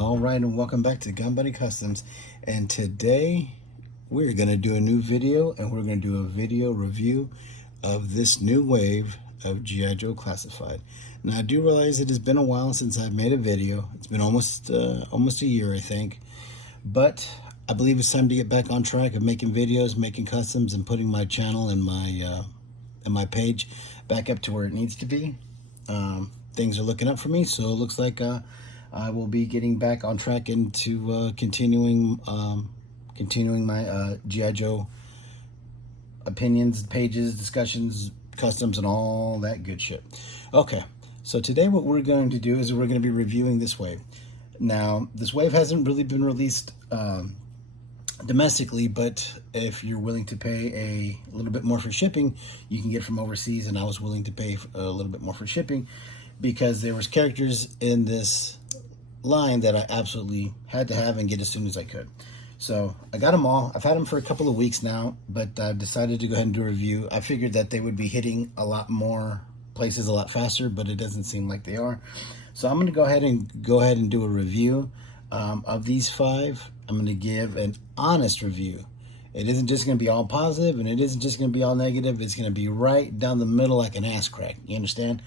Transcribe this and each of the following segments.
All right, and welcome back to Gun Buddy Customs. And today we're going to do a new video, and we're going to do a video review of this new wave of G.I. Joe Classified. Now, I do realize it has been a while since I've made a video. It's been almost a year, I think. But I believe it's time to get back on track of making videos, making customs, and putting my channel and my page back up to where it needs to be. Things are looking up for me, so it looks like I will be getting back on track into continuing my G.I. Joe opinions, pages, discussions, customs, and all that good shit. Okay, so today what we're going to do is we're going to be reviewing this wave. Now, this wave hasn't really been released domestically, but if you're willing to pay a little bit more for shipping, you can get it from overseas, and I was willing to pay a little bit more for shipping because there was characters in this line that I absolutely had to have and get as soon as I could. So I got them all. I've had them for a couple of weeks now, but I've decided to go ahead and do a review. I figured that they would be hitting a lot more places a lot faster, but it doesn't seem like they are. So I'm going to go ahead and do a review of these 5. I'm going to give an honest review. It isn't just going to be all positive, and it isn't just going to be all negative. It's going to be right down the middle like an ass crack. You understand?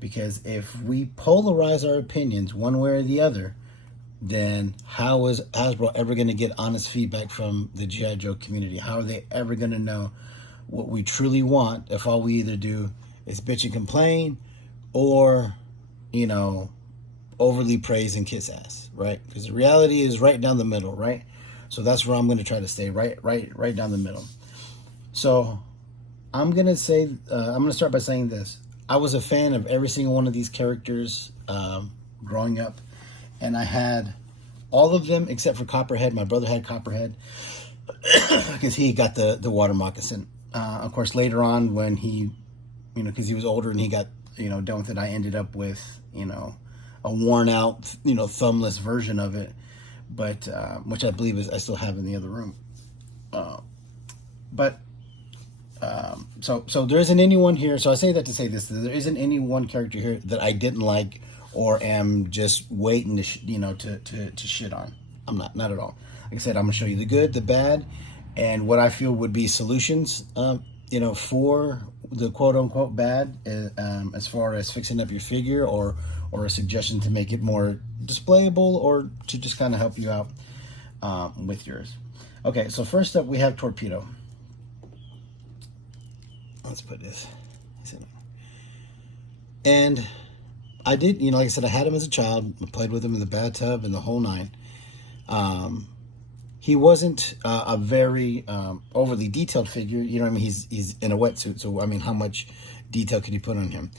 Because if we polarize our opinions one way or the other, then how is Hasbro ever going to get honest feedback from the G.I. Joe community? How are they ever going to know what we truly want if all we either do is bitch and complain or, you know, overly praise and kiss ass, right? Because the reality is right down the middle, right? So that's where I'm going to try to stay, right down the middle. So I'm going to start by saying this. I was a fan of every single one of these characters growing up, and I had all of them except for Copperhead. My brother had Copperhead because he got the water moccasin. Of course, later on when he, because he was older and he got, done with it, I ended up with, a worn out, thumbless version of it, but which I believe I still have in the other room. So there isn't anyone here. So I say that to say this: there isn't any one character here that I didn't like or am just waiting to shit on. I'm not at all. Like I said, I'm gonna show you the good, the bad, and what I feel would be solutions. For the quote unquote bad, as far as fixing up your figure or a suggestion to make it more displayable or to just kind of help you out with yours. Okay, so first up we have Torpedo. Let's put this. And I did, like I said, I had him as a child. I played with him in the bathtub and the whole nine. He wasn't a very overly detailed figure. You know what I mean? He's in a wetsuit. So, I mean, how much detail could you put on him?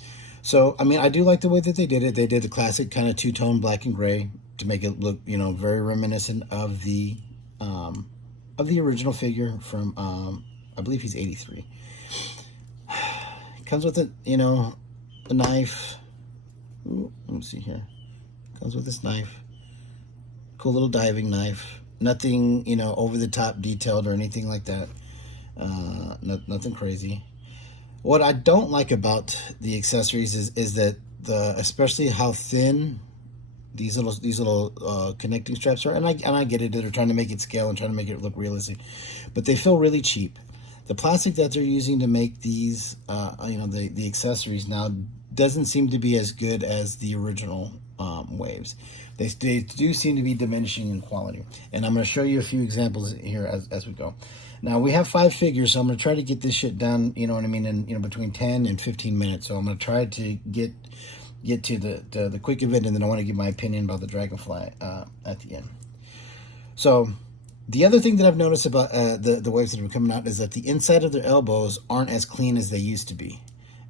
So, I mean, I do like the way that they did it. They did the classic kind of two-tone black and gray to make it look, very reminiscent of the original figure from, I believe he's 83. Comes with a knife. Ooh, let me see here. Comes with this knife. Cool little diving knife. Nothing, over the top detailed or anything like that. Nothing crazy. What I don't like about the accessories is that especially how thin these little connecting straps are. And I get it. They're trying to make it scale and trying to make it look realistic, but they feel really cheap. The plastic that they're using to make these, the accessories now doesn't seem to be as good as the original waves. They do seem to be diminishing in quality. And I'm going to show you a few examples here as we go. Now, we have 5 figures, so I'm going to try to get this shit done, in between 10 and 15 minutes. So I'm going to try to get to the quick of it, and then I want to give my opinion about the dragonfly at the end. So the other thing that I've noticed about the waves that are coming out is that the inside of their elbows aren't as clean as they used to be.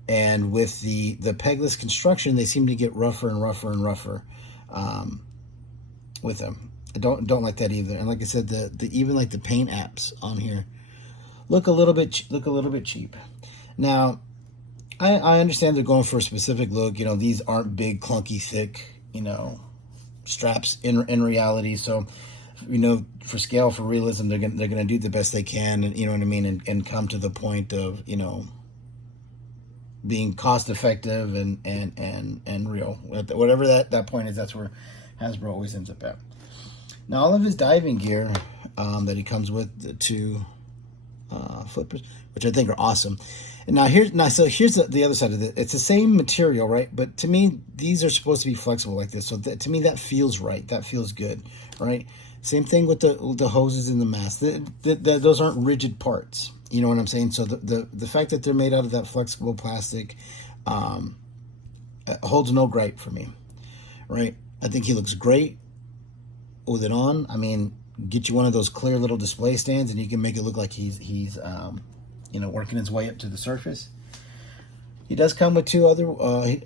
And with the pegless construction, they seem to get rougher and rougher and rougher with them. I don't like that either. And like I said, even like the paint apps on here look a little bit cheap. Now, I understand they're going for a specific look. These aren't big, clunky, thick, straps in reality. So, for scale, for realism, they're gonna do the best they can, and and come to the point of being cost effective and real. Whatever that point is, that's where Hasbro always ends up at. Now, all of his diving gear that he comes with, the two flippers, which I think are awesome. And so here's the other side of it. It's the same material, right? But to me, these are supposed to be flexible like this. So to me, that feels right. That feels good, right? Same thing with the hoses and the mask. Those aren't rigid parts. You know what I'm saying? So the fact that they're made out of that flexible plastic holds no gripe for me, right? I think he looks great with it on. I mean, get you one of those clear little display stands, and you can make it look like he's working his way up to the surface. He does come with two other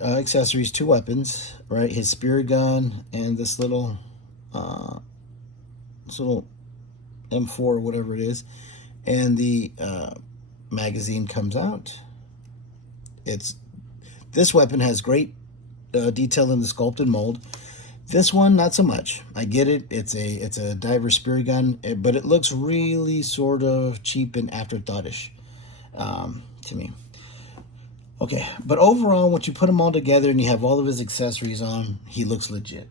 accessories, two weapons, right? His spear gun and this little M4 or whatever it is, and the magazine comes out. This weapon has great detail in the sculpted mold. This one, not so much. I get it. It's a diver spear gun, but it looks really sort of cheap and afterthought-ish to me. Okay, but overall, once you put them all together and you have all of his accessories on, he looks legit.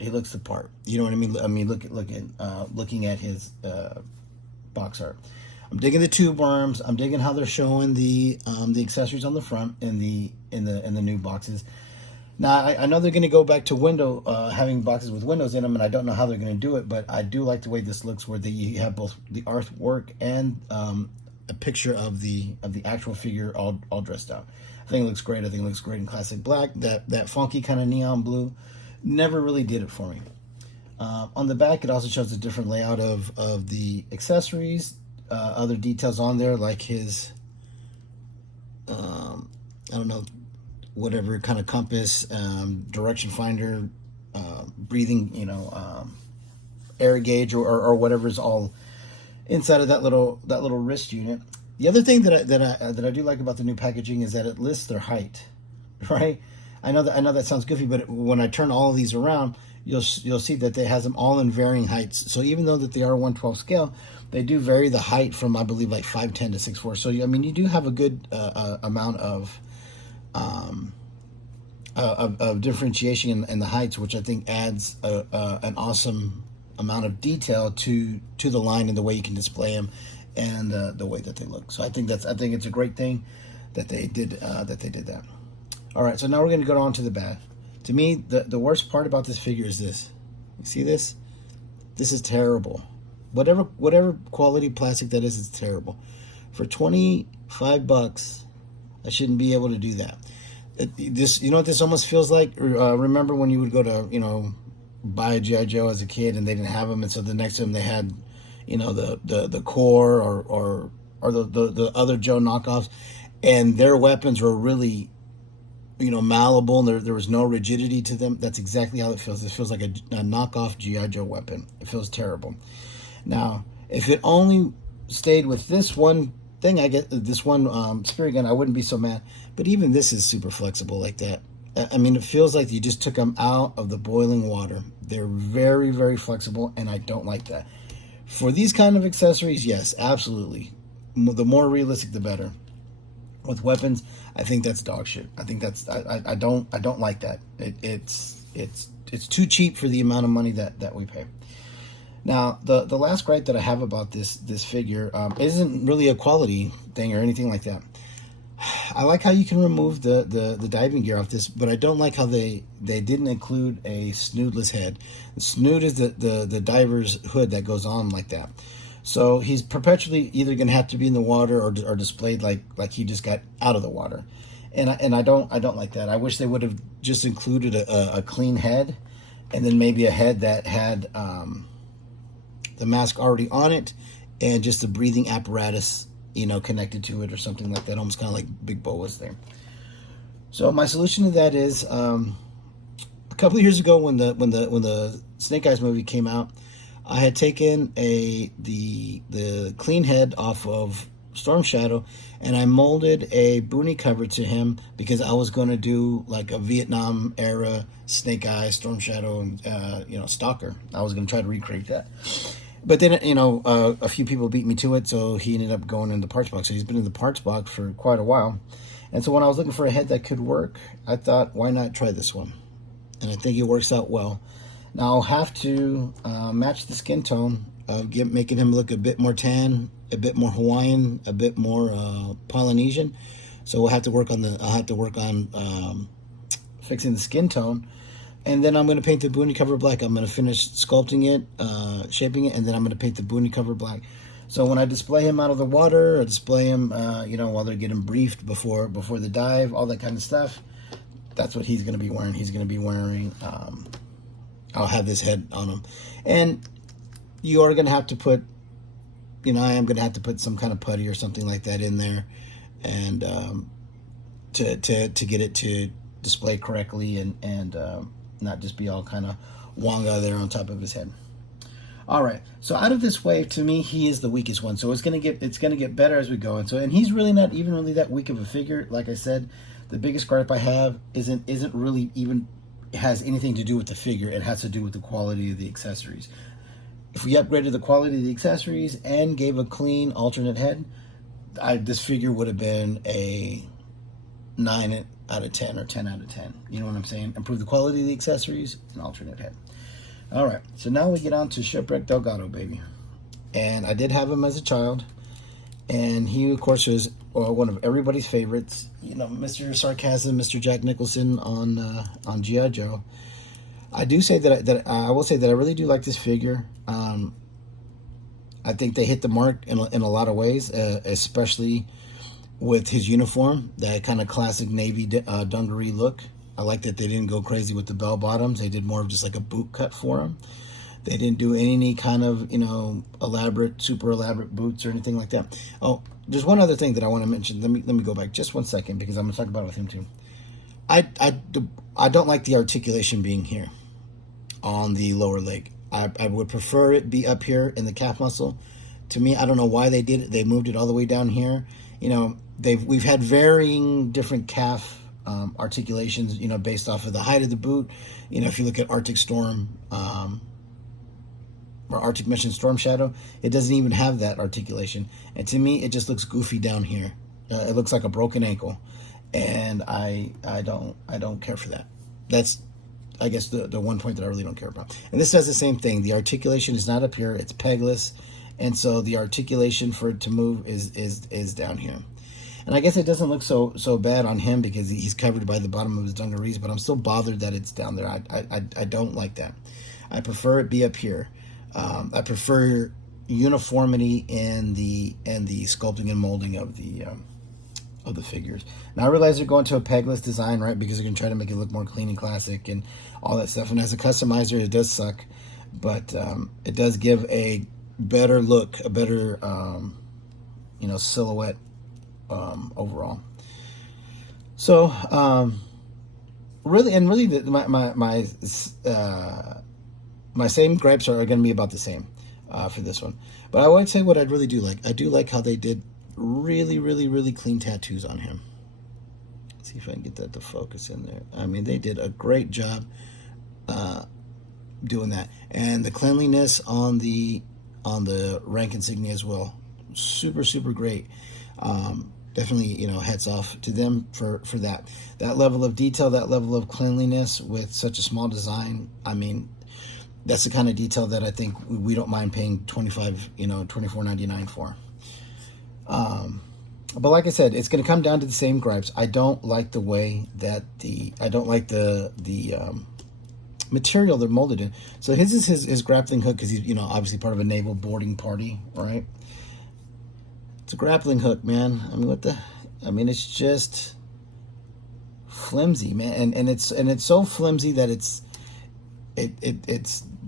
He looks the part. You know what I mean? I mean, looking at his box art. I'm digging the tube arms. I'm digging how they're showing the accessories on the front in the new boxes. Now, I know they're going to go back to having boxes with windows in them, and I don't know how they're going to do it, but I do like the way this looks, where you have both the artwork and a picture of the actual figure all dressed out. I think it looks great. I think it looks great in classic black. That funky kind of neon blue never really did it for me. On the back, it also shows a different layout of the accessories, other details on there, like his, I don't know, whatever kind of compass, direction finder, breathing, air gauge or whatever is all inside of that little wrist unit. The other thing that I do like about the new packaging is that it lists their height, right? I know that sounds goofy, but when I turn all of these around, you'll see that it has them all in varying heights. So even though that they are 1/12 scale, they do vary the height from, I believe, like 5'10" to 6'4". So I mean, you do have a good amount of differentiation in the heights, which I think adds an awesome amount of detail to the line and the way you can display them and the way that they look. So I think it's a great thing that they did that. All right, so now we're going to go on to the bad. To me, the worst part about this figure is this. You see this? This is terrible. Whatever quality plastic that is, it's terrible. For $25, I shouldn't be able to do that. You know what this almost feels like? Remember when you would go to, buy a G.I. Joe as a kid and they didn't have them, and so the next time they had, the core or the other Joe knockoffs, and their weapons were really, malleable, and there was no rigidity to them. That's exactly how it feels. It feels like a knockoff G.I. Joe weapon. It feels terrible. Now, if it only stayed with this one thing, I get this one spear gun, I wouldn't be so mad. But even this is super flexible like that. I mean, it feels like you just took them out of the boiling water. They're very, very flexible, and I don't like that. For these kind of accessories, yes, absolutely. The more realistic, the better. With weapons, I think that's dog shit. I think I don't like that. It's too cheap for the amount of money that we pay. Now, the last gripe that I have about this figure isn't really a quality thing or anything like that. I like how you can remove the diving gear off this, but I don't like how they didn't include a snoodeless head. The snood is the diver's hood that goes on like that. So he's perpetually either going to have to be in the water or displayed like he just got out of the water, and I don't like that. I wish they would have just included a clean head, and then maybe a head that had the mask already on it, and just the breathing apparatus, connected to it or something like that, almost kind of like Big Bo was there. So my solution to that is a couple of years ago when the Snake Eyes movie came out, I had taken the clean head off of Storm Shadow, and I molded a boonie cover to him because I was going to do like a Vietnam era Snake Eyes, Storm Shadow, and Stalker. I was going to try to recreate that. But then, a few people beat me to it, so he ended up going in the parts box. So he's been in the parts box for quite a while. And so when I was looking for a head that could work, I thought, why not try this one? And I think it works out well. Now I'll have to match the skin tone, making him look a bit more tan, a bit more Hawaiian, a bit more Polynesian. So we'll have to work on I'll have to work on fixing the skin tone. And then I'm going to paint the boonie cover black. I'm going to finish sculpting it, shaping it, and then I'm going to paint the boonie cover black. So when I display him out of the water, or display him, while they're getting briefed before the dive, all that kind of stuff, that's what he's going to be wearing. He's going to be wearing, I'll have this head on him. And you are going to have to put, I am going to have to put some kind of putty or something like that in there, and to get it to display correctly and not just be all kind of wonga there on top of his head. All right, so out of this wave, to me, he is the weakest one. So it's gonna get better as we go. And he's really not even really that weak of a figure. Like I said, the biggest gripe I have isn't really even has anything to do with the figure. It has to do with the quality of the accessories. If we upgraded the quality of the accessories and gave a clean alternate head, this figure would have been a 9 out of 10 or 10 out of 10. You know what I'm saying? Improve the quality of the accessories and alternate head. All right, so now we get on to Shipwreck Delgado, baby. And I did have him as a child, and he, of course, was one of everybody's favorites. Mr. Sarcasm, Mr. Jack Nicholson on G.I. Joe. I do say that I will say that I really do like this figure. I think they hit the mark in a lot of ways, especially with his uniform, that kind of classic Navy dungaree look. I like that they didn't go crazy with the bell bottoms. They did more of just like a boot cut for him. They didn't do any kind of, super elaborate boots or anything like that. Oh, there's one other thing that I want to mention. Let me go back just 1 second, because I'm going to talk about it with him too. I don't like the articulation being here on the lower leg. I would prefer it be up here in the calf muscle. To me, I don't know why they did it. They moved it all the way down here. We've had varying different calf articulations, based off of the height of the boot. If you look at Arctic Storm or Arctic Mission Storm Shadow, it doesn't even have that articulation. And to me, it just looks goofy down here. It looks like a broken ankle, and I don't care for that. That's, I guess, the one point that I really don't care about. And this does the same thing. The articulation is not up here; it's pegless, and so the articulation for it to move is down here. And I guess it doesn't look so bad on him because he's covered by the bottom of his dungarees, but I'm still bothered that it's down there. I don't like that. I prefer it be up here. I prefer uniformity in the sculpting and molding of the figures. Now I realize they're going to a pegless design, right? Because they're going to try to make it look more clean and classic and all that stuff. And as a customizer, it does suck, but it does give a better look, a better silhouette overall. So really my same gripes are going to be about the same for this one. But I would say what I really do like. I do like how they did really clean tattoos on him. Let's see if I can get that to focus in there. I mean, they did a great job doing that, and the cleanliness on the rank insignia as well. Super great. Definitely, hats off to them for that level of detail, that level of cleanliness with such a small design. I mean, that's the kind of detail that I think we don't mind paying $24.99 for. But like I said, it's going to come down to the same gripes. I don't like the way that the material they're molded in. So his is his grappling hook, because he's obviously part of a naval boarding party, right? It's a grappling hook, man. I mean, it's just flimsy, man, and it's so flimsy that it's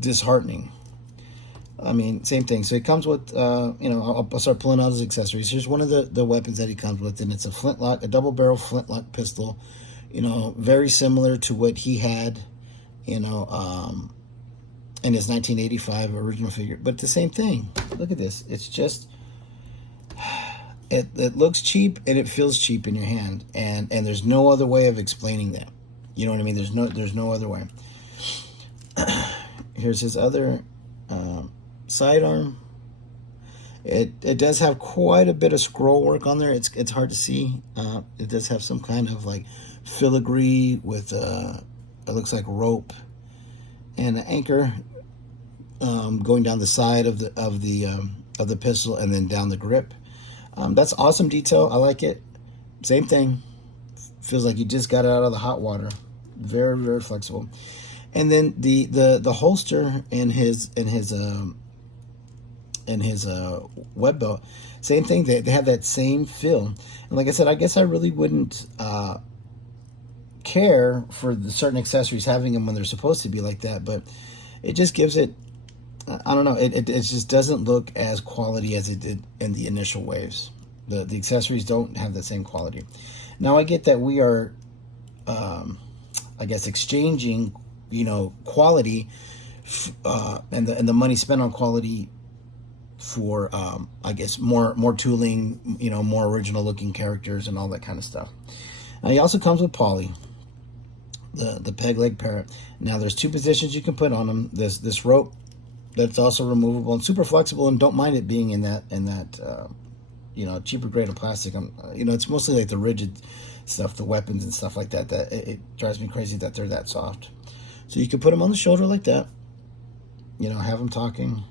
disheartening. I mean, same thing. So it comes with, I'll start pulling out his accessories. Here's one of the weapons that he comes with, and it's a flintlock, a double barrel flintlock pistol. Very similar to what he had, in his 1985 original figure. But the same thing. Look at this. It's just. It looks cheap and it feels cheap in your hand, and there's no other way of explaining that. You know what I mean? There's no other way. Here's his other sidearm. It does have quite a bit of scroll work on there. It's hard to see. It does have some kind of like filigree with it looks like rope and an anchor going down the side of the pistol and then down the grip. That's awesome detail. I like it. Same thing. Feels like you just got it out of the hot water. Very, very flexible. And then the holster in his web belt, same thing. They have that same feel. And like I said, I guess I really wouldn't care for the certain accessories having them when they're supposed to be like that, but it just gives it, I don't know, it just doesn't look as quality as it did in the initial waves. The accessories don't have the same quality. Now I get that we are, I guess, exchanging, quality, and the money spent on quality for, I guess, more tooling, more original looking characters and all that kind of stuff. Now he also comes with poly, the peg leg parrot. Now there's two positions you can put on them. This rope that's also removable and super flexible, and don't mind it being in that cheaper grade of plastic. It's mostly like the rigid stuff, the weapons and stuff like that, that it drives me crazy that they're that soft. So you can put them on the shoulder like that, have them talking,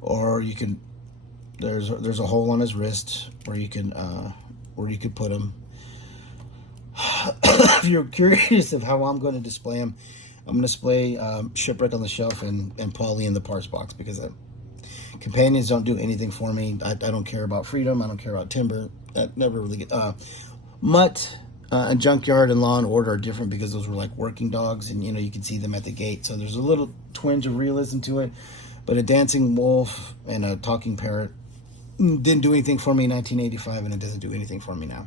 or you can, there's a hole on his wrist where you can put them. If you're curious of how I'm going to display them, I'm going to display Shipwreck on the shelf and Polly in the parts box, because companions don't do anything for me. I don't care about freedom. I don't care about timber. That never really get. Mutt and Junkyard and Law and Order are different because those were like working dogs, and you can see them at the gate. So there's a little twinge of realism to it. But a dancing wolf and a talking parrot didn't do anything for me in 1985, and it doesn't do anything for me now.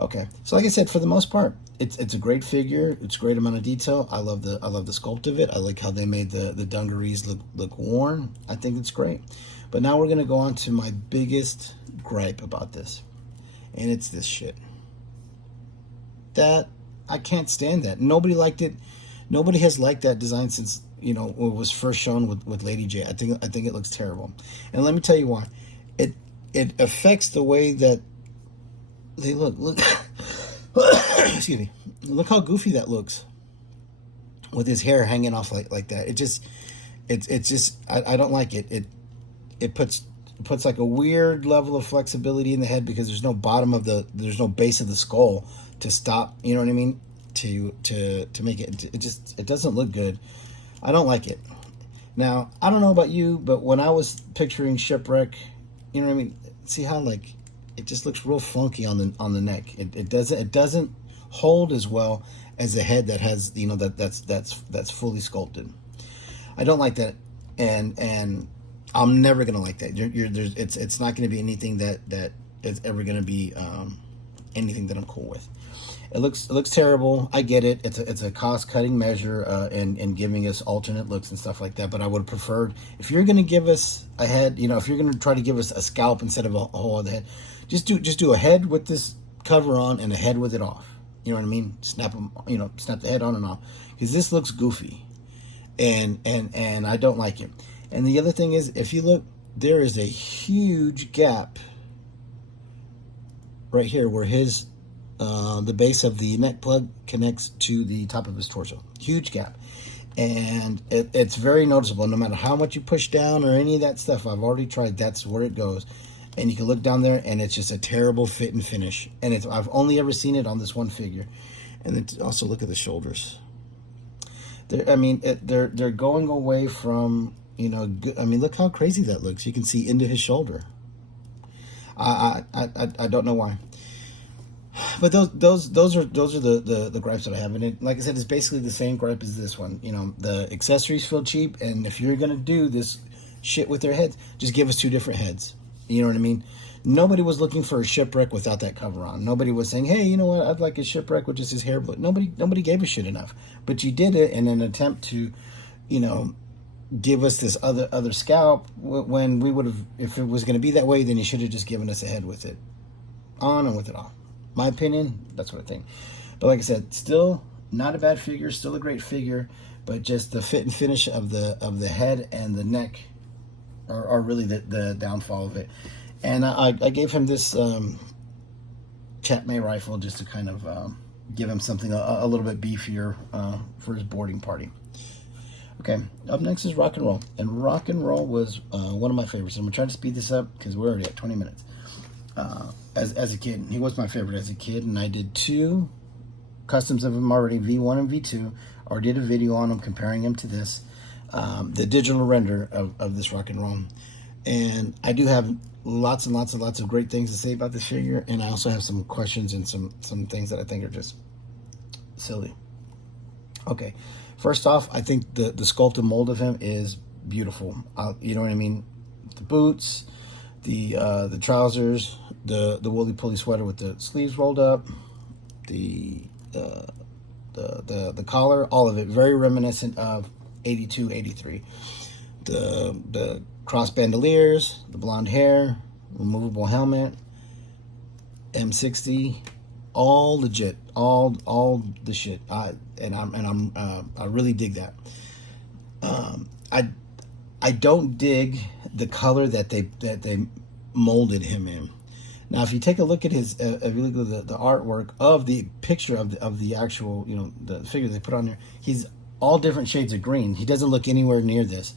Okay, so like I said, for the most part, it's a great figure. It's a great amount of detail. I love the sculpt of it. I like how they made the dungarees look worn. I think it's great. But now we're gonna go on to my biggest gripe about this, and it's this shit. That I can't stand that. Nobody liked it. Nobody has liked that design since it was first shown with Lady J. I think it looks terrible, and let me tell you why. It affects the way that they look. Excuse me. Look how goofy that looks with his hair hanging off like that. It's just I don't like it. It puts like a weird level of flexibility in the head, because there's no there's no base of the skull to stop. You know what I mean? To make it doesn't look good. I don't like it. Now I don't know about you, but when I was picturing Shipwreck, you know what I mean? See how it just looks real funky on the neck. It doesn't hold as well as the head that has that's fully sculpted. I don't like that, and I'm never gonna like that. It's not gonna be anything that is ever gonna be anything that I'm cool with. It looks terrible. I get it. It's a cost cutting measure and giving us alternate looks and stuff like that. But I would have preferred, if you're gonna give us a head, if you're gonna try to give us a scalp instead of a whole other head, just do a head with this cover on and a head with it off. You know what I mean? Snap them, snap the head on and off, because this looks goofy, and I don't like it. And the other thing is, if you look, there is a huge gap right here where his the base of the neck plug connects to the top of his torso. Huge gap, and it's very noticeable. No matter how much you push down or any of that stuff, I've already tried. That's where it goes. And you can look down there, and it's just a terrible fit and finish. And I've only ever seen it on this one figure. And then also look at the shoulders. They're going away from look how crazy that looks. You can see into his shoulder. I don't know why. But those are the gripes that I have. And like I said, it's basically the same gripe as this one. The accessories feel cheap, and if you're gonna do this shit with their heads, just give us two different heads. You know what I mean? Nobody was looking for a Shipwreck without that cover on. Nobody was saying, hey, you know what, I'd like a Shipwreck with just his hair blue. Nobody gave a shit enough. But you did it in an attempt to, give us this other scalp, when we would have, if it was going to be that way, then you should have just given us a head with it on and with it off. My opinion, that's what I think. But like I said, still not a bad figure, still a great figure, but just the fit and finish of the head and the neck are really the downfall of it. And I gave him this Chat May rifle just to kind of give him something a little bit beefier for his boarding party. Okay, up next is rock and roll. And rock and roll was one of my favorites. I'm going to try to speed this up because we're already at 20 minutes. As a kid, he was my favorite as a kid, and I did 2 customs of him already, V1 and V2, or did a video on him comparing him to this, the digital render of this rock and roll. And I do have lots and lots and lots of great things to say about this figure, and I also have some questions and some things that I think are just silly. Okay, first off, I think the sculpt and mold of him is beautiful. You know what I mean? The boots, the trousers, the woolly pulley sweater with the sleeves rolled up, the collar, all of it very reminiscent of 82, 83. The cross bandoliers, the blonde hair, removable helmet, M60, all legit, all the shit. I really dig that. I don't dig the color that they molded him in. Now, if you take a look at his, if you look at the artwork of the picture of the actual, you know, the figure they put on there, he's all different shades of green. He doesn't look anywhere near this.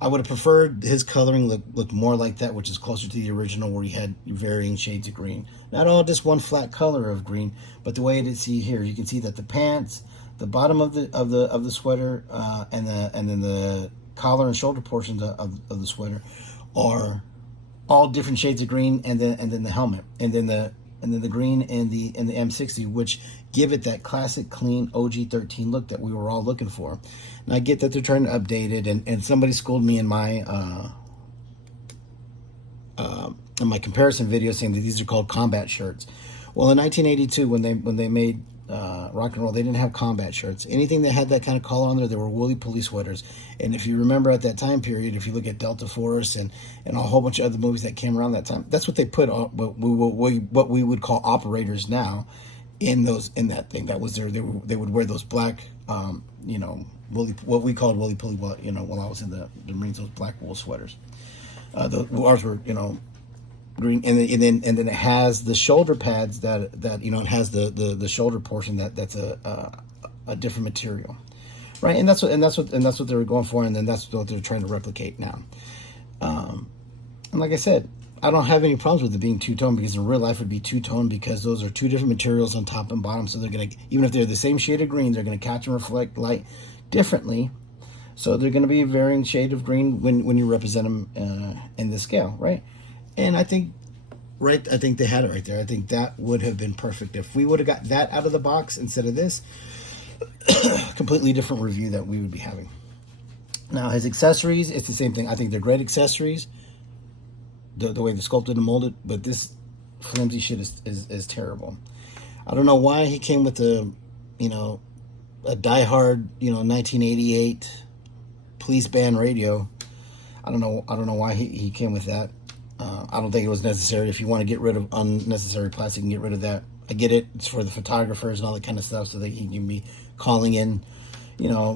I would have preferred his coloring look more like that, which is closer to the original, where he had varying shades of green. Not all just one flat color of green, but the way it is seen here, you can see that the pants, the bottom of the sweater, and then the collar and shoulder portions of the sweater are all different shades of green, and then the helmet, and then the green and the M60, which give it that classic clean OG-13 look that we were all looking for. And I get that they're trying to update it, and somebody schooled me in my comparison video saying that these are called combat shirts. Well, in 1982, when they made rock and roll, they didn't have combat shirts. Anything that had that kind of collar on there, they were woolly pulley sweaters. And if you remember at that time period, if you look at Delta Force and a whole bunch of other movies that came around that time, that's what they put on what we would call operators now in that thing. That was they would wear those black woolly, what we called woolly pulley, while I was in the Marines, those black wool sweaters. Ours were green, and then it has the shoulder pads that it has the shoulder portion that's a different material, right? And that's what they were going for, and then that's what they're trying to replicate now. And like I said, I don't have any problems with it being two-tone, because in real life it would be two-tone, because those are 2 different materials on top and bottom, so they're gonna, even if they're the same shade of green, they're gonna catch and reflect light differently. So they're going to be a varying shade of green when you represent them in the scale, right? And I think they had it right there. I think that would have been perfect. If we would have got that out of the box instead of this, completely different review that we would be having. Now, his accessories, it's the same thing. I think they're great accessories, the way they're sculpted and molded, but this flimsy shit is terrible. I don't know why he came with a diehard, 1988 police band radio. I don't know why he came with that. I don't think it was necessary. If you want to get rid of unnecessary plastic and get rid of that, I get it. It's for the photographers and all that kind of stuff, so that he can be calling in,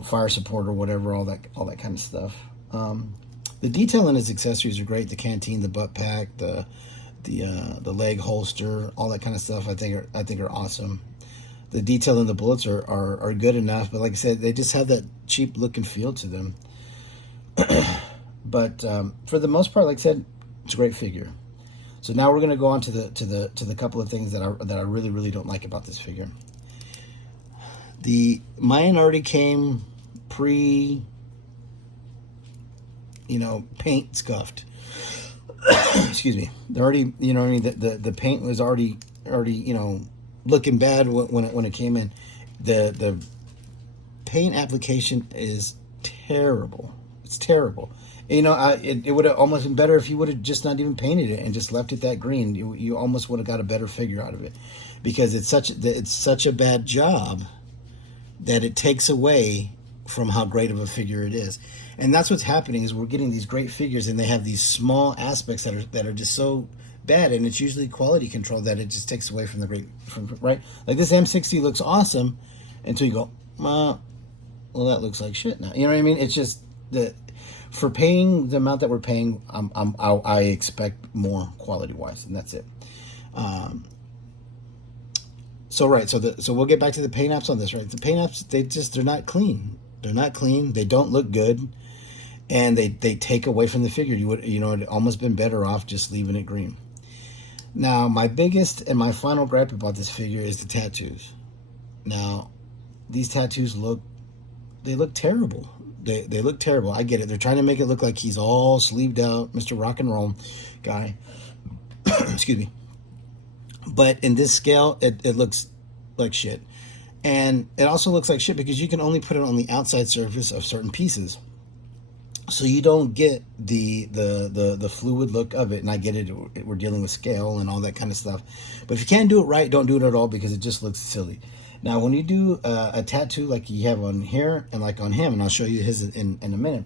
fire support or whatever, all that kind of stuff. The detail in his accessories are great. The canteen, the butt pack, the leg holster, all that kind of stuff. I think are awesome. The detail in the bullets are good enough, but like I said, they just have that cheap look and feel to them. But for the most part, like I said, it's a great figure. So now we're going to go on to the couple of things that I really, really don't like about this figure. Mine already came pre, paint scuffed. Excuse me. They're already, the paint was already looking bad when it came in. The paint application is terrible. It's terrible. It would have almost been better if you would have just not even painted it and just left it that green. You almost would have got a better figure out of it, because it's such a bad job that it takes away from how great of a figure it is. And that's what's happening, is we're getting these great figures and they have these small aspects that are just so bad, and it's usually quality control that it just takes away from right. Like this M60 looks awesome until you go, well, that looks like shit now. You know what I mean? It's just for paying the amount that we're paying, I expect more quality wise, and that's it. So we'll get back to the paint apps on this, right? The paint apps, they're not clean. They're not clean. They don't look good, and they take away from the figure. It'd almost been better off just leaving it green. Now, my biggest and my final gripe about this figure is the tattoos. Now, these tattoos look terrible. They look terrible. I get it. They're trying to make it look like he's all sleeved out, Mr. Rock and Roll guy. Excuse me. But in this scale, it looks like shit. And it also looks like shit because you can only put it on the outside surface of certain pieces. So you don't get the fluid look of it. And I get it. We're dealing with scale and all that kind of stuff. But if you can't do it right, don't do it at all because it just looks silly. Now, when you do a tattoo like you have on here and like on him, and I'll show you his in a minute,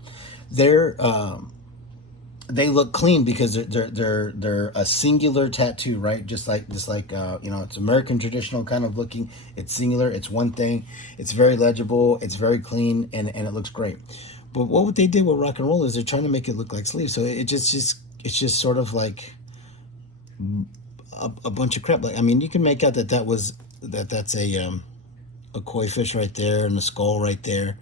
they look clean because they're a singular tattoo, right? Just like it's American traditional kind of looking. It's singular. It's one thing. It's very legible. It's very clean, and it looks great. But what they did with rock and roll is they're trying to make it look like sleeves. So it's just sort of like a bunch of crap. Like, I mean, you can make out that's a koi fish right there and a skull right there.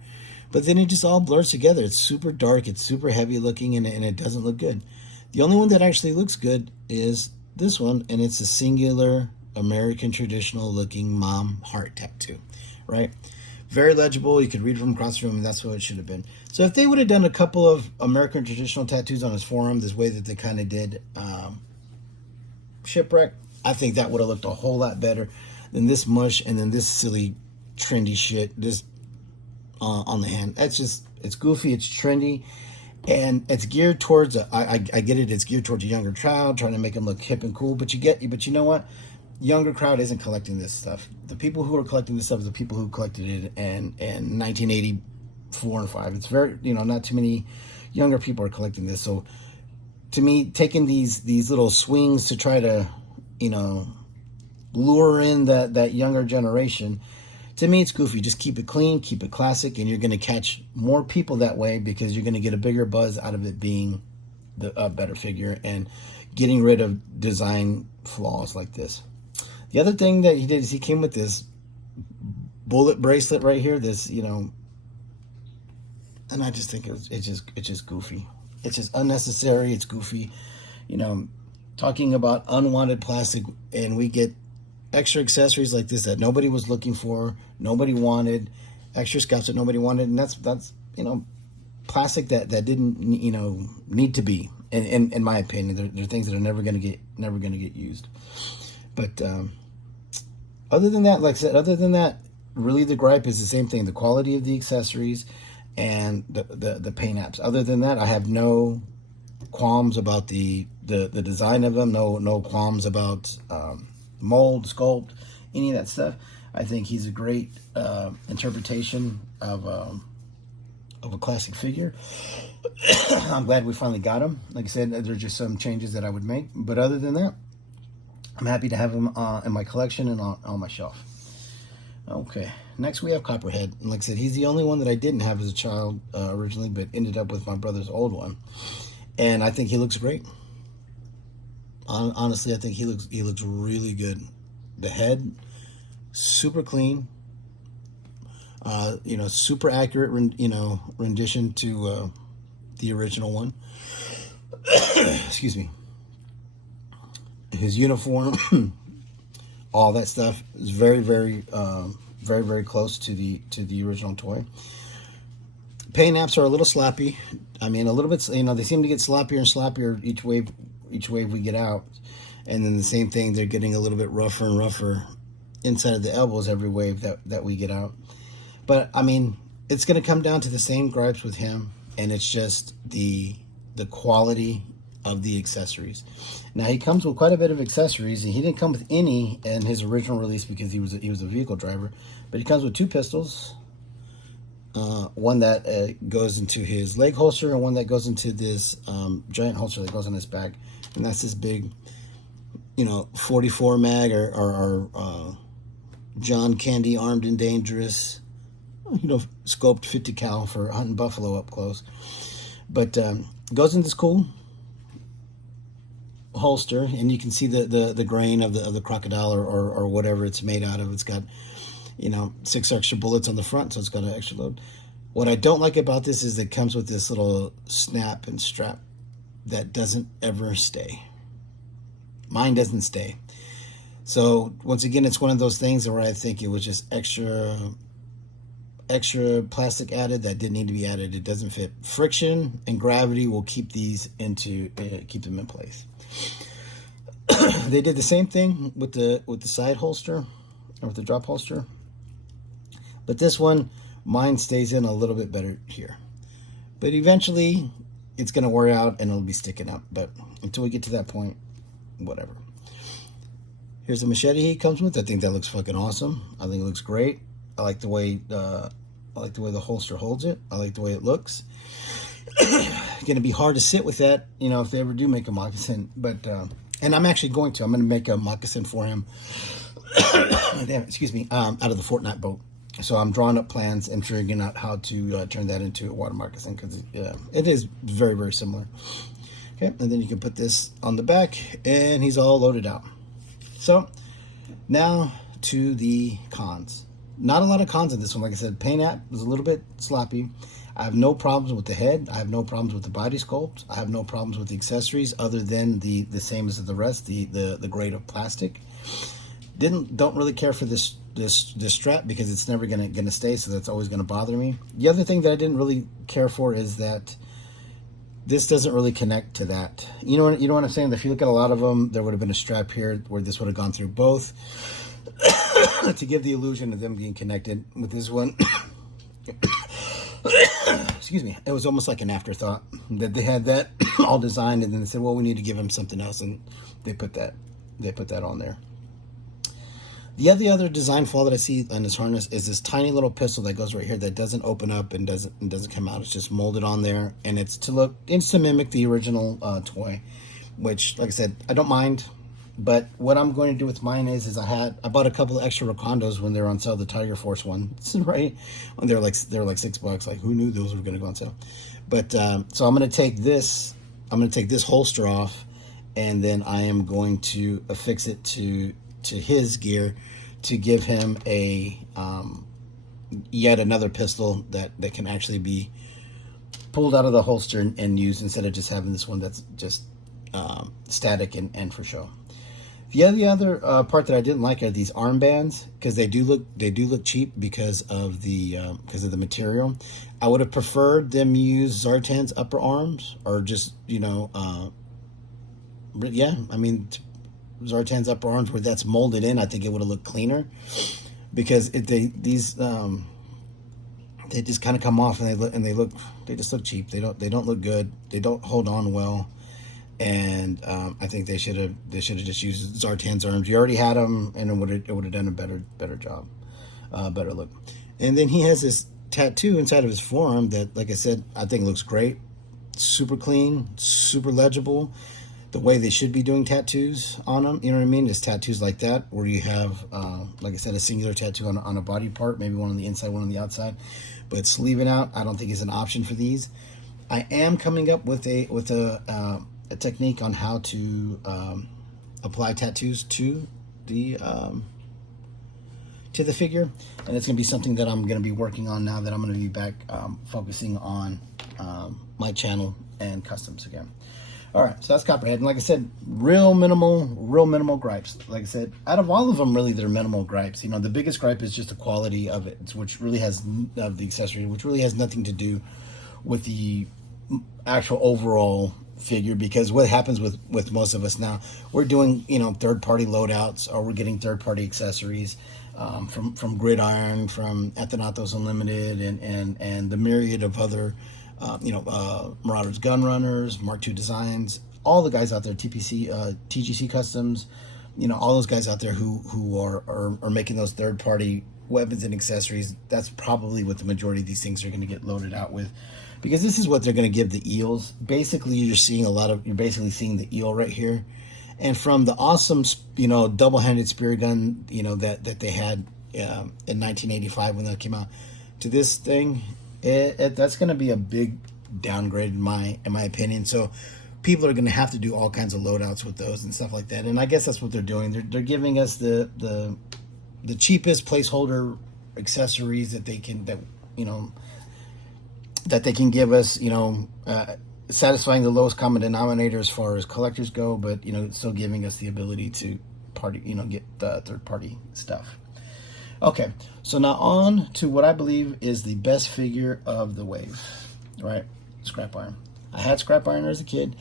But then it just all blurs together. It's super dark. It's super heavy looking, and it doesn't look good. The only one that actually looks good is this one, and it's a singular American traditional looking mom heart tattoo, right? Very legible. You could read from across the room, and that's what it should have been. So if they would have done a couple of American traditional tattoos on his forearm, this way that they kind of did Shipwreck, I think that would have looked a whole lot better than this mush and then this silly trendy shit. This on the hand. It's goofy, it's trendy, and it's geared towards I get it, it's geared towards a younger child, trying to make him look hip and cool, but you know what? Younger crowd isn't collecting this stuff. The people who are collecting this stuff are the people who collected it in 1984 and 5. It's very, not too many younger people are collecting this. So to me, taking these little swings to try to, lure in that younger generation, to me, it's goofy. Just keep it clean, keep it classic, and you're going to catch more people that way because you're going to get a bigger buzz out of it being a better figure and getting rid of design flaws like this. The other thing that he did is he came with this bullet bracelet right here. This, and I just think it's just goofy. It's just unnecessary. It's goofy. Talking about unwanted plastic, and we get extra accessories like this that nobody was looking for, nobody wanted, extra scalps that nobody wanted, and that's plastic that didn't need to be. In my opinion, they're things that are never gonna get used. But other than that, really the gripe is the same thing: the quality of the accessories and the paint apps. Other than that, I have no qualms about the design of them. No qualms about mold, sculpt, any of that stuff. I think he's a great interpretation of a classic figure. I'm glad we finally got him. Like I said, there's just some changes that I would make, but other than that, I'm happy to have him in my collection and on my shelf. Okay, next we have Copperhead. And like I said, he's the only one that I didn't have as a child originally, but ended up with my brother's old one. And I think he looks great. Honestly, I think he looks really good. The head, super clean. Super accurate. Rendition to the original one. Excuse me. His uniform, all that stuff is very, very, very, very close to the original toy. Paint apps are a little sloppy. I mean, a little bit. They seem to get sloppier and sloppier each wave we get out, and then the same thing. They're getting a little bit rougher and rougher inside of the elbows every wave that we get out. But I mean, it's going to come down to the same gripes with him, and it's just the quality of the accessories. Now he comes with quite a bit of accessories, and he didn't come with any in his original release because he was a vehicle driver. But he comes with 2 pistols, one that goes into his leg holster, and one that goes into this giant holster that goes on his back, and that's this big, 44 mag or John Candy Armed and Dangerous, scoped 50 cal for hunting buffalo up close. But goes in this cool holster, and you can see the grain of the crocodile or whatever it's made out of. It's got 6 extra bullets on the front, so it's got an extra load. What I don't like about this is it comes with this little snap and strap that doesn't ever stay. Mine doesn't stay. So once again, it's one of those things where I think it was just extra plastic added that didn't need to be added. It doesn't fit. Friction and gravity will keep these keep them in place. They did the same thing with the side holster or with the drop holster, but this one, mine stays in a little bit better here. But eventually, it's going to wear out and it'll be sticking up. But until we get to that point, whatever. Here's the machete he comes with. I think that looks fucking awesome. I think it looks great. I like the way the holster holds it. I like the way it looks. Going to be hard to sit with that, you know, if they ever do make a moccasin. But and I'm actually going to. I'm going to make a moccasin for him. Damn, excuse me. Out of the Fortnite boat. So I'm drawing up plans and figuring out how to turn that into a water moccasin, because it is very, very similar. Okay, and then you can put this on the back, and he's all loaded out. So now to the cons. Not a lot of cons in this one. Like I said, paint app was a little bit sloppy. I have no problems with the head. I have no problems with the body sculpt. I have no problems with the accessories, other than the same as the rest, the grade of plastic. Don't really care for this strap, because it's never gonna stay, so that's always gonna bother me. The other thing that I didn't really care for is that this doesn't really connect to that. You know what I'm saying? If you look at a lot of them, there would have been a strap here where this would have gone through both to give the illusion of them being connected. With this one, excuse me, it was almost like an afterthought that they had that all designed, and then they said, well, we need to give him something else, and they put that on there. The other design flaw that I see on this harness is this tiny little pistol that goes right here that doesn't open up and doesn't come out. It's just molded on there, and it's to mimic the original toy, which, like I said, I don't mind. But what I'm going to do with mine is I bought a couple of extra Rakondos when they were on sale, the Tiger Force one, right? When they were like $6. Like, who knew those were going to go on sale? But so I'm going to take this holster off, and then I am going to affix it to his gear to give him a yet another pistol that can actually be pulled out of the holster and used, instead of just having this one that's just static and for show. The other part that I didn't like are these armbands, because they do look cheap because of the material. I would have preferred them use Zartan's upper arms, or just Zartan's upper arms where that's molded in. I think it would have looked cleaner, because they just kind of come off and they just look cheap. They don't look good. They don't hold on well. And I think they should have just used Zartan's arms. You already had them, and it would have done a better job, better look. And then he has this tattoo inside of his forearm that, like I said, I think looks great. Super clean, super legible. The way they should be doing tattoos on them, you know what I mean? Just tattoos like that, where you have, like I said, a singular tattoo on a body part, maybe one on the inside, one on the outside. But sleeving out, I don't think is an option for these. I am coming up with a technique on how to apply tattoos to the figure, and it's going to be something that I'm going to be working on now that I'm going to be back focusing on my channel and customs again. All right, so that's Copperhead, and like I said, real minimal gripes. Like I said, out of all of them, really, they're minimal gripes. You know, the biggest gripe is just the quality of it, which really has of the accessory, which really has nothing to do with the actual overall figure, because what happens with most of us now, we're doing third-party loadouts, or we're getting third-party accessories from Gridiron, from Athanatos Unlimited, and the myriad of other Marauders Gun Runners, Mark II Designs, all the guys out there, TGC Customs, all those guys out there who are making those third-party weapons and accessories. That's probably what the majority of these things are going to get loaded out with, because this is what they're going to give the eels. Basically, you're basically seeing the eel right here, and from the awesome double-handed spear gun that they had in 1985 when that came out, to this thing, that's going to be a big downgrade in my opinion. So people are going to have to do all kinds of loadouts with those and stuff like that, and I guess that's what they're doing. They're giving us the cheapest placeholder accessories that they can, that they can give us, satisfying the lowest common denominator as far as collectors go, but still giving us the ability to get third party stuff. Okay, so now on to what I believe is the best figure of the wave, right? Scrap iron. I had scrap iron as a kid.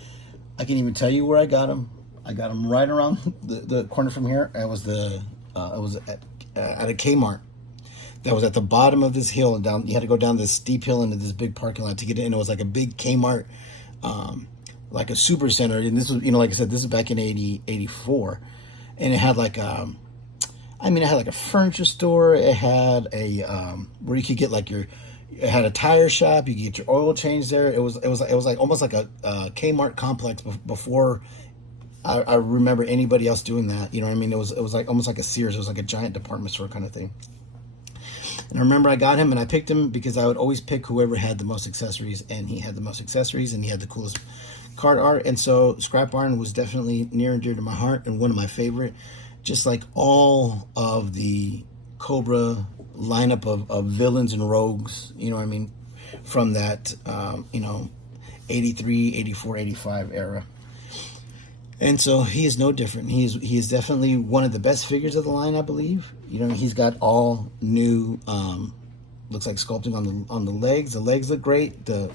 I can even tell you where I got them. I got them right around the corner from here. It was at a Kmart that was at the bottom of this hill, and down. You had to go down this steep hill into this big parking lot to get in. It was like a big Kmart, like a super center. And this was, like I said, this is back in 84, and it had like it had like a furniture store. It had a where you could get like it had a tire shop. You could get your oil changed there. It was like almost like a Kmart complex before I remember anybody else doing that. You know what I mean? It was like almost like a Sears. It was like a giant department store kind of thing. And I remember I got him, and I picked him because I would always pick whoever had the most accessories, and he had the most accessories, and he had the coolest card art. And so scrap iron was definitely near and dear to my heart, and one of my favorite. Just like all of the Cobra lineup of villains and rogues, from that 83, 84, 85 era. And so he is no different. He is definitely one of the best figures of the line, I believe. He's got all new, looks like sculpting on the legs. The legs look great. The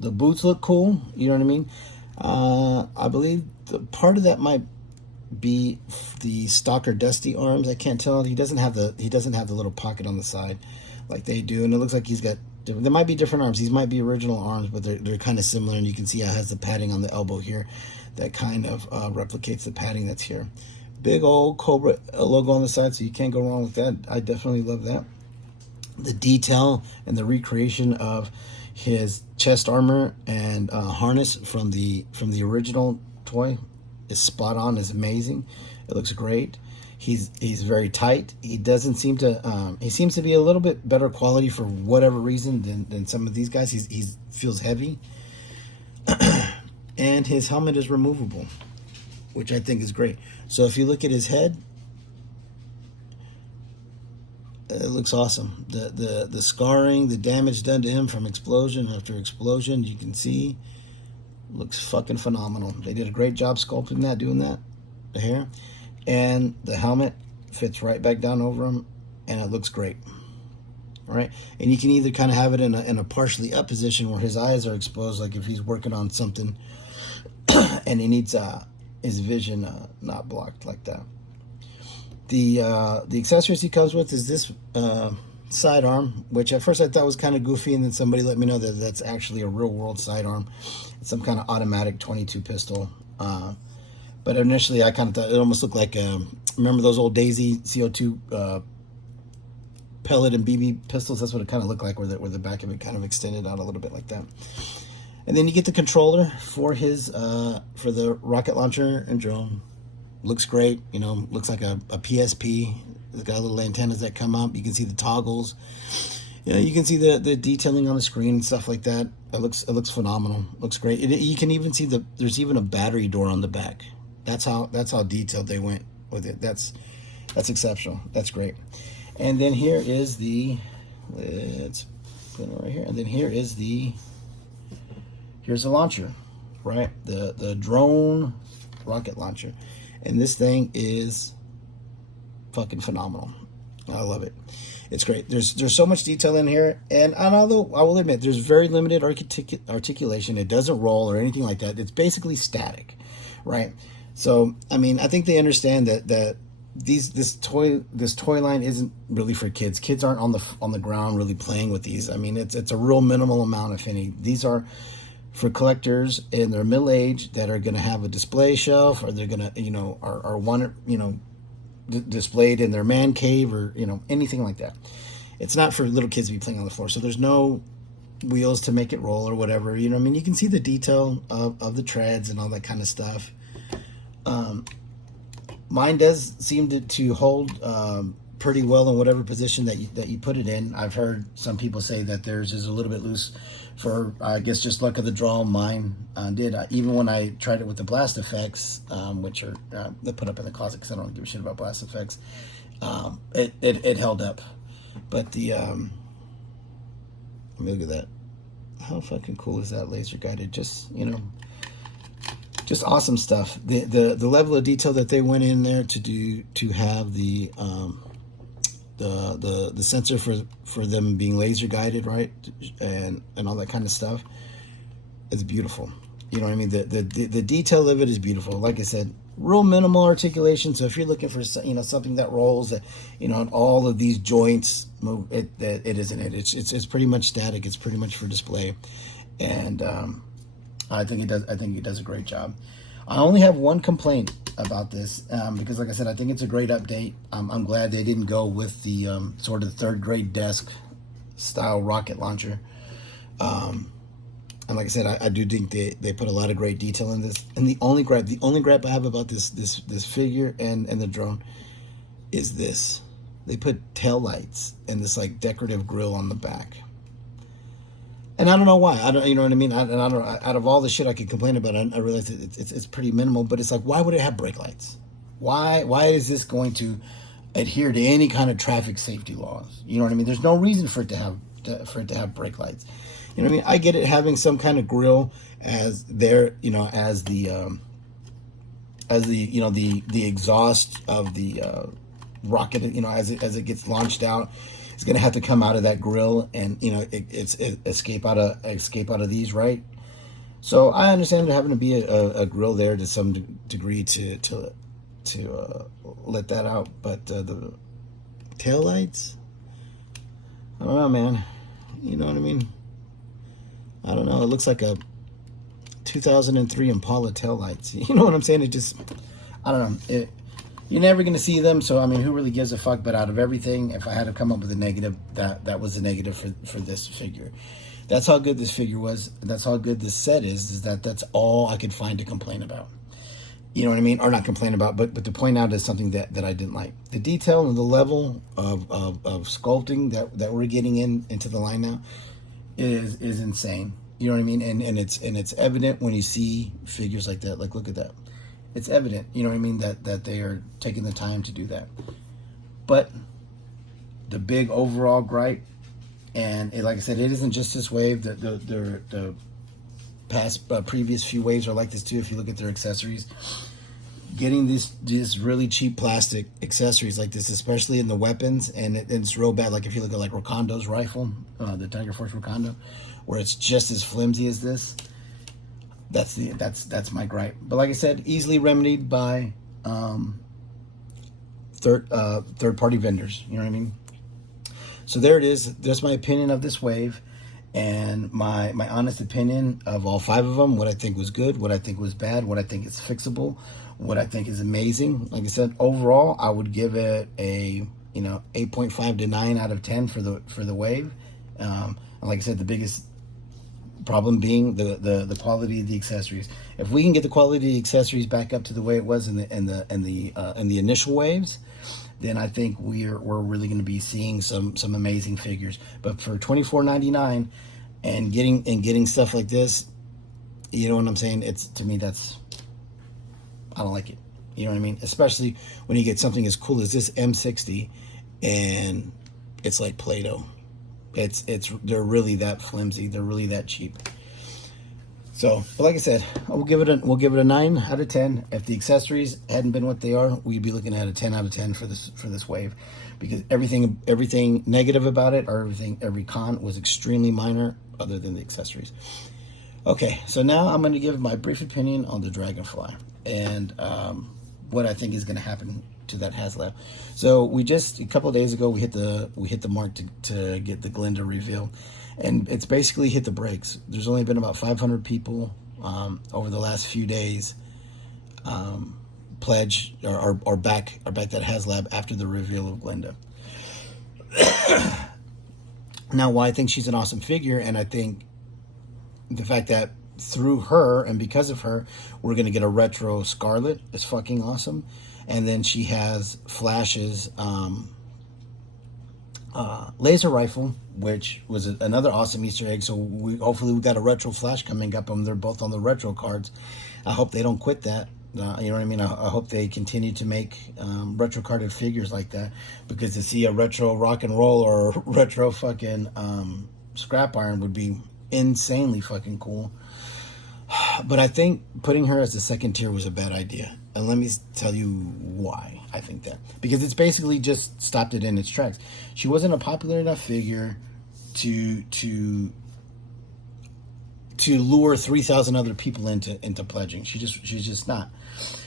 boots look cool. You know what I mean? I believe the part of that might be the Stalker Dusty arms. I can't tell. He doesn't have the little pocket on the side like they do, and it looks like he's got. There might be different arms. These might be original arms, but they're kind of similar, and you can see how it has the padding on the elbow here that kind of replicates the padding that's here. Big old Cobra logo on the side, so you can't go wrong with that. I definitely love that. The detail and the recreation of his chest armor and harness from the original toy is spot on, is amazing. It looks great. He's very tight. He doesn't seem to he seems to be a little bit better quality for whatever reason than some of these guys. He feels heavy. And his helmet is removable, which I think is great. So if you look at his head, it looks awesome. The scarring, the damage done to him from explosion after explosion, you can see, looks fucking phenomenal. They did a great job sculpting that, doing that, the hair. And the helmet fits right back down over him, and it looks great. All right, and you can either kind of have it in a partially up position where his eyes are exposed, like if he's working on something and he needs his vision not blocked like that. The accessories he comes with is this sidearm, which at first I thought was kind of goofy, and then somebody let me know that that's actually a real world sidearm. It's some kind of automatic 22 pistol. But initially, I kind of thought it almost looked like, remember those old Daisy CO2 pellet and BB pistols? That's what it kind of looked like, where the back of it kind of extended out a little bit like that. And then you get the controller for his for the rocket launcher and drone. Looks great, looks like a PSP. It's got little antennas that come up. You can see the toggles. You can see the detailing on the screen and stuff like that. It looks phenomenal. Looks great. You can even see there's even a battery door on the back. That's how detailed they went with it. That's exceptional. That's great. And then here is let's put it right here. And then here's the launcher, right? The drone rocket launcher. And this thing is fucking phenomenal. I love it. It's great. There's so much detail in here, and although I will admit there's very limited articulation, it doesn't roll or anything like that. It's basically static, right? So I think they understand that this toy line isn't really for kids. Kids aren't on the ground really playing with these. It's a real minimal amount, if any. These are for collectors in their middle age that are going to have a display shelf, or they're going to are want displayed in their man cave, or anything like that. It's not for little kids to be playing on the floor, so there's no wheels to make it roll or whatever. You can see the detail of the treads and all that kind of stuff. Mine does seem to hold pretty well in whatever position that you put it in. I've heard some people say that theirs is a little bit loose for, I guess, just luck of the draw. Mine did. Even when I tried it with the blast effects, which are they put up in the closet because I don't give a shit about blast effects, it held up. But the I mean, look at that. How fucking cool is that, laser guided? Just, you know, just awesome stuff. The level of detail that they went in there to have the sensor for them being laser guided, right, and all that kind of stuff, is beautiful. You know what I mean? The detail of it is beautiful. Like I said, real minimal articulation. So if you're looking for, you know, something that rolls, that, you know, all of these joints move, it isn't it. It's pretty much static. It's pretty much for display, and I think it does a great job. I only have one complaint about this, because, like I said, I think it's a great update. I'm glad they didn't go with the sort of third grade desk style rocket launcher. And like I said, I do think they put a lot of great detail in this. And the only gripe I have about this figure and the drone is this: they put tail lights and this like decorative grill on the back. And I don't know why. I don't, you know what I mean? I don't. Out of all the shit I could complain about, I realize it's pretty minimal. But it's like, why would it have brake lights? Why is this going to adhere to any kind of traffic safety laws? You know what I mean? There's no reason for it to have brake lights. You know what I mean? I get it having some kind of grill as there, you know, as the you know, the exhaust of the rocket, you know, as it gets launched out, it's gonna have to come out of that grill, and you know, it's escape out of these, right? So I understand there having to be a grill there to some degree to let that out, but the tail lights, I don't know, man. You know what I mean? I don't know. It looks like a 2003 Impala taillights. You know what I'm saying? It just, I don't know. You're never going to see them, so, I mean, who really gives a fuck? But out of everything, if I had to come up with a negative, that was a negative for this figure. That's how good this figure was. That's how good this set is that's all I could find to complain about. You know what I mean? Or not complain about, but to point out is something that I didn't like. The detail and the level of sculpting that we're getting into the line now is insane. You know what I mean? And it's evident when you see figures like that. Like, look at that. It's evident, you know what I mean, that they are taking the time to do that. But the big overall gripe, and like I said, it isn't just this wave. The past previous few waves are like this too. If you look at their accessories, getting these really cheap plastic accessories like this, especially in the weapons, and it's real bad. Like if you look at like Rakondo's rifle, the Tiger Force Rakondo, where it's just as flimsy as this. That's my gripe. But like I said, easily remedied by third party vendors. You know what I mean? So there it is. There's my opinion of this wave, and my honest opinion of all 5 of them. What I think was good, what I think was bad, what I think is fixable, what I think is amazing. Like I said, overall, I would give it a 8.5 to 9 out of 10 for the wave. And like I said, the biggest problem being the quality of the accessories. If we can get the quality of the accessories back up to the way it was in the initial waves, then I think we're really going to be seeing some amazing figures. But for $24.99 and getting stuff like this, you know what I'm saying? It's, to me, I don't like it. You know what I mean? Especially when you get something as cool as this M60 and it's like Play-Doh. They're really that flimsy. They're really that cheap. So, but like I said, we'll give it a 9 out of 10. If the accessories hadn't been what they are, we'd be looking at a 10 out of 10 for this wave, because everything negative about it, or every con was extremely minor, other than the accessories. Okay, so now I'm going to give my brief opinion on the Dragonfly and what I think is going to happen to that haslab. So we just a couple of days ago we hit the mark to get the Glinda reveal, and it's basically hit the brakes. There's only been about 500 people over the last few days pledge or back that haslab after the reveal of Glinda. Now, why I think she's an awesome figure, and I think the fact that through her and because of her we're going to get a retro Scarlet is fucking awesome. And then she has Flash's laser rifle, which was another awesome Easter egg. So hopefully we got a retro Flash coming up, and they're both on the retro cards. I hope they don't quit that. You know what I mean? I hope they continue to make retro carded figures like that, because to see a retro rock and roll or retro fucking scrap iron would be insanely fucking cool. But I think putting her as the second tier was a bad idea. And let me tell you why I think that. Because it's basically just stopped it in its tracks. She wasn't a popular enough figure to lure 3,000 other people into pledging. She's just not.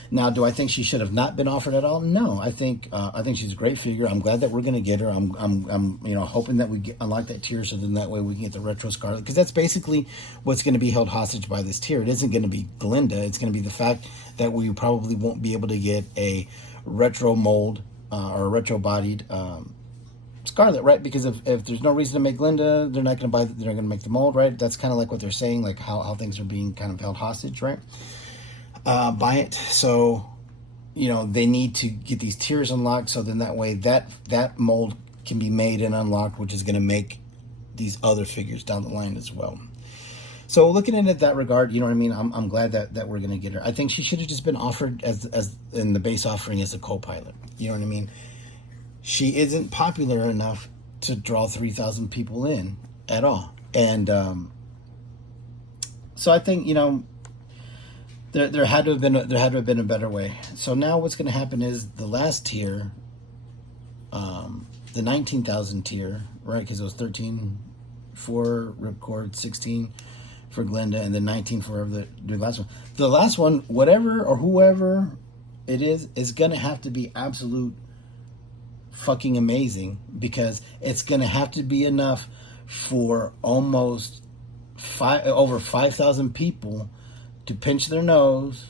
Now, do I think she should have not been offered at all? No, I think she's a great figure. I'm glad that we're going to get her. I'm hoping that we unlock that tier, so then that way we can get the retro Scarlet, because that's basically what's going to be held hostage by this tier. It isn't going to be Glinda. It's going to be the fact that we probably won't be able to get a retro mold or a retro bodied Scarlet, right? Because if there's no reason to make Glinda, they're not going to make the mold, right? That's kind of like what they're saying, like how things are being kind of held hostage, right? By it. So, they need to get these tiers unlocked, so then that way that mold can be made and unlocked, which is going to make these other figures down the line as well. So looking at it that regard, you know what I mean? I'm glad that we're going to get her. I think she should have just been offered as in the base offering as a co-pilot. You know what I mean? She isn't popular enough to draw 3,000 people in at all. And so I think, there had to have been a better way. So now what's going to happen is the last tier, the 19,000 tier, right? Because it was 13 for Ripcord, 16 for Glinda, and then 19 for the last one. The last one, whatever or whoever it is going to have to be absolute fucking amazing, because it's going to have to be enough for almost over 5,000 people to pinch their nose,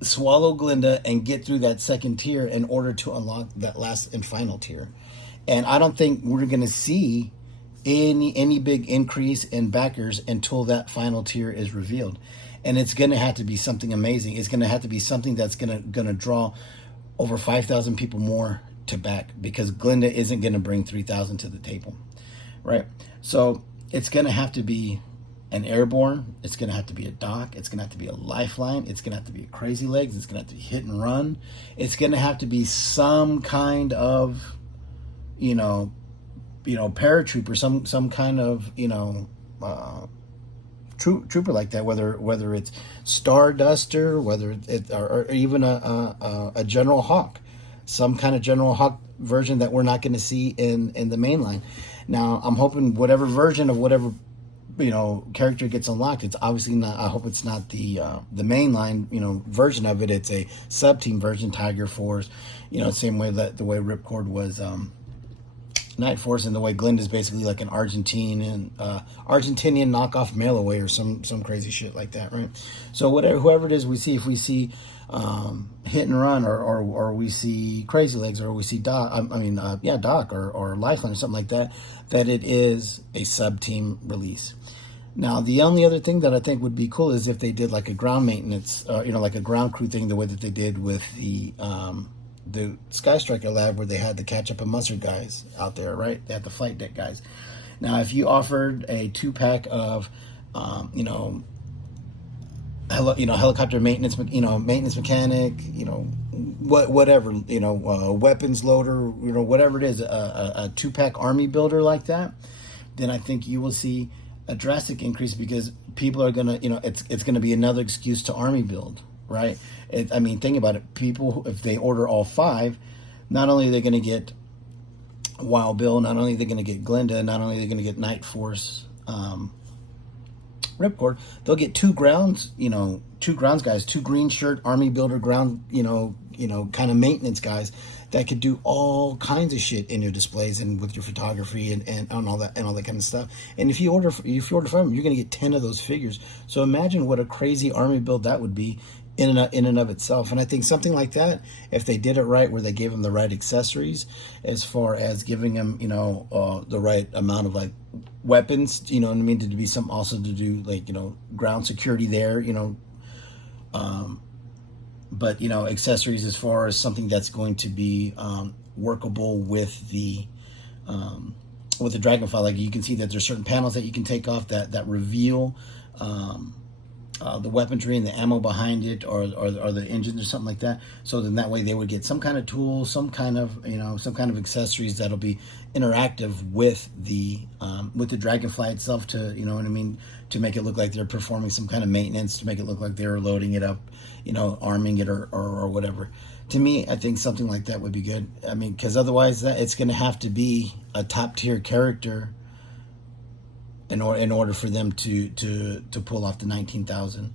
swallow Glinda, and get through that second tier in order to unlock that last and final tier. And I don't think we're going to see any big increase in backers until that final tier is revealed. And it's going to have to be something amazing. It's going to have to be something that's going to draw over 5,000 people more to back, because Glinda isn't going to bring 3,000 to the table, right? So it's going to have to be an airborne, it's going to have to be a dock, it's going to have to be a lifeline, it's going to have to be a crazy legs, it's going to have to be hit and run, it's going to have to be some kind of paratrooper, some kind of trooper like that, whether it's Starduster, whether it or even a General Hawk, some kind of General Hawk version that we're not going to see in the main line. Now I'm hoping whatever version of whatever character gets unlocked, it's obviously not, I hope it's not the mainline, version of it. It's a sub-team version, Tiger Force, same way that the way Ripcord was Night Force, and the way Glinda's basically like an Argentinian knockoff mail away or some crazy shit like that, right? So whoever it is we see, if we see hit and run, or we see crazy legs, or we see Doc, Doc or Lifeline or something like that, that it is a sub-team release. Now, the only other thing that I think would be cool is if they did like a ground maintenance, like a ground crew thing, the way that they did with the Sky Striker lab, where they had the ketchup and mustard guys out there, right? They had the flight deck guys. Now, if you offered a 2-pack of, helicopter maintenance, maintenance mechanic, whatever, weapons loader, whatever it is, a 2-pack army builder like that, then I think you will see a drastic increase, because people are gonna, it's gonna be another excuse to army build, right? Think about it. People, if they order all 5, not only are they gonna get Wild Bill, not only are they gonna get Glinda, not only are they gonna get Night Force, Ripcord, they'll get 2 grounds guys, 2 green shirt army builder ground, kind of maintenance guys that could do all kinds of shit in your displays and with your photography and all that kind of stuff. And if you order 5 of them, you're going to get 10 of those figures. So imagine what a crazy army build that would be in and of itself. And I think something like that, if they did it right, where they gave them the right accessories, as far as giving them, the right amount of like weapons, to be something also to do like, ground security there, but accessories as far as something that's going to be workable with the dragonfly. Like you can see that there's certain panels that you can take off that reveal the weaponry and the ammo behind it, or the engines or something like that. So then that way they would get some kind of tool, some kind of accessories that'll be interactive with the dragonfly itself, to, you know what I mean, to make it look like they're performing some kind of maintenance, to make it look like they're loading it up, arming it, or whatever. To me, I think something like that would be good. I mean, because otherwise it's going to have to be a top tier character in order for them to pull off the 19,000.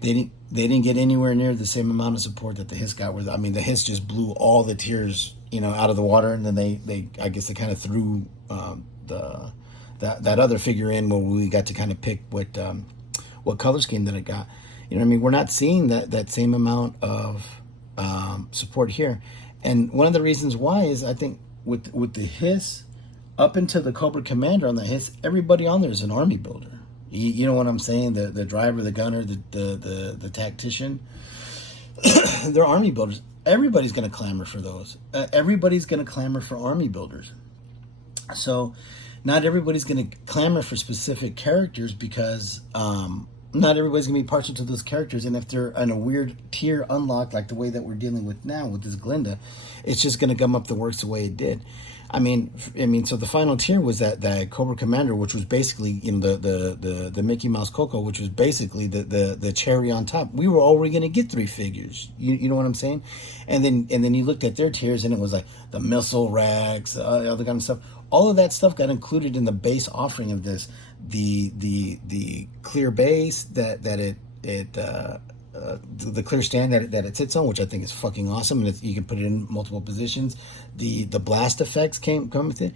They didn't get anywhere near the same amount of support that the Hiss got. I mean, the Hiss just blew all the tiers, out of the water, and then they I guess they kind of threw that other figure in, where we got to kind of pick what color scheme that it got. You know what I mean? We're not seeing that same amount of support here, and one of the reasons why is, I think, with the Hiss, up into the Cobra Commander on the Hiss, everybody on there is an army builder. You know what I'm saying? The driver, the gunner, the tactician, they're army builders. Everybody's going to clamor for those. Everybody's going to clamor for army builders. So not everybody's going to clamor for specific characters, because not everybody's going to be partial to those characters. And if they're in a weird tier unlock, like the way that we're dealing with now with this Glinda, it's just going to gum up the works the way it did. I mean, so the final tier was that Cobra Commander, which was basically the Mickey Mouse Coco, which was basically the cherry on top. We were already going to get 3 figures. You know what I'm saying? And then you looked at their tiers, and it was like the missile racks, other kind of stuff. All of that stuff got included in the base offering of this. The clear base the clear stand that it sits on, which I think is fucking awesome, and you can put it in multiple positions. The blast effects come with it.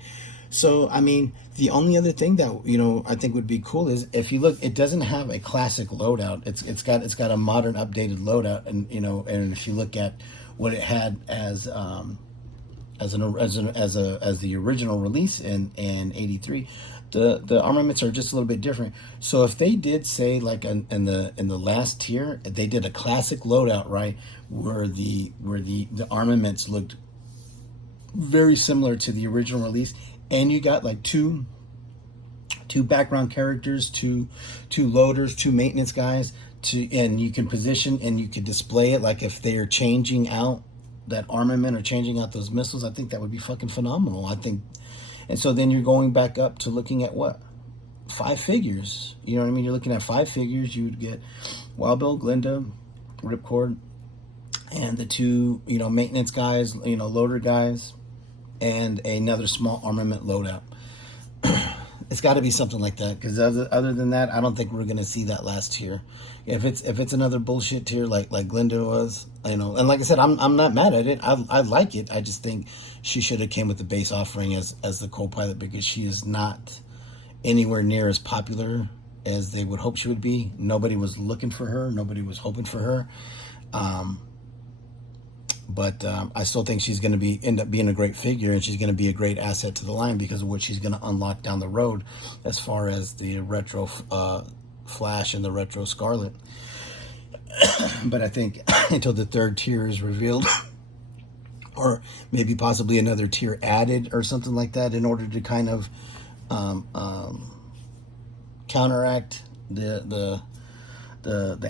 So I mean, the only other thing that I think would be cool is, if you look, it doesn't have a classic loadout. It's got a modern, updated loadout, and and if you look at what it had as the original release in '83. The armaments are just a little bit different. So if they did say, like, in the last tier, they did a classic loadout, right, where the armaments looked very similar to the original release, and you got like two background characters, two loaders, 2 maintenance guys, and you can position and you can display it, like if they are changing out that armament or changing out those missiles. I think that would be fucking phenomenal. I think. And so then you're going back up to looking at what? 5 figures. You know what I mean? You're looking at 5 figures. You would get Wild Bill, Glinda, Ripcord, and the 2, maintenance guys, loader guys, and another small armament loadout. It's got to be something like that, because other than that, I don't think we're gonna see that last tier. If it's another bullshit tier like Glinda was, and like I said, I'm not mad at it. I like it. I just think she should have came with the base offering as the co-pilot, because she is not anywhere near as popular as they would hope she would be. Nobody was looking for her. Nobody was hoping for her. But I still think she's going to end up being a great figure, and she's going to be a great asset to the line because of what she's going to unlock down the road, as far as the retro Flash and the retro Scarlet. But I think until the 3rd tier is revealed, or maybe possibly another tier added or something like that, in order to kind of counteract the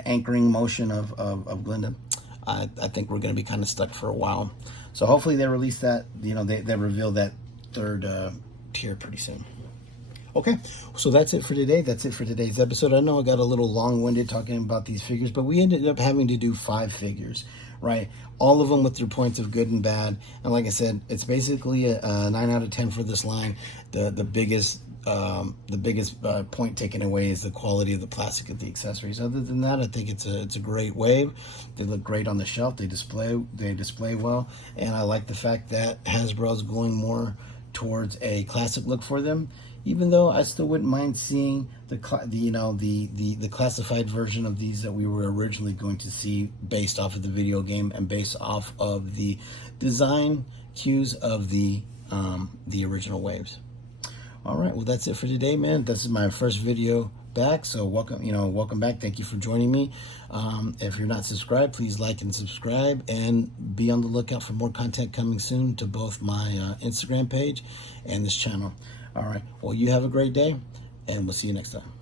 anchoring motion of Glinda, I think we're going to be kind of stuck for a while. So hopefully they release that, they reveal that 3rd tier pretty soon. Okay, so that's it for today. That's it for today's episode. I know I got a little long-winded talking about these figures, but we ended up having to do 5 figures, right? All of them with their points of good and bad. And like I said, it's basically a 9 out of 10 for this line. The biggest point taken away is the quality of the plastic of the accessories. Other than that, I think it's a great wave. They look great on the shelf. They display well, and I like the fact that Hasbro's going more towards a classic look for them. Even though I still wouldn't mind seeing the classified version of these that we were originally going to see, based off of the video game and based off of the design cues of the original waves. All right, well, that's it for today, man. This is my first video back, so welcome back. Thank you for joining me. If you're not subscribed, please like and subscribe, and be on the lookout for more content coming soon to both my Instagram page and this channel. All right, well, you have a great day, and we'll see you next time.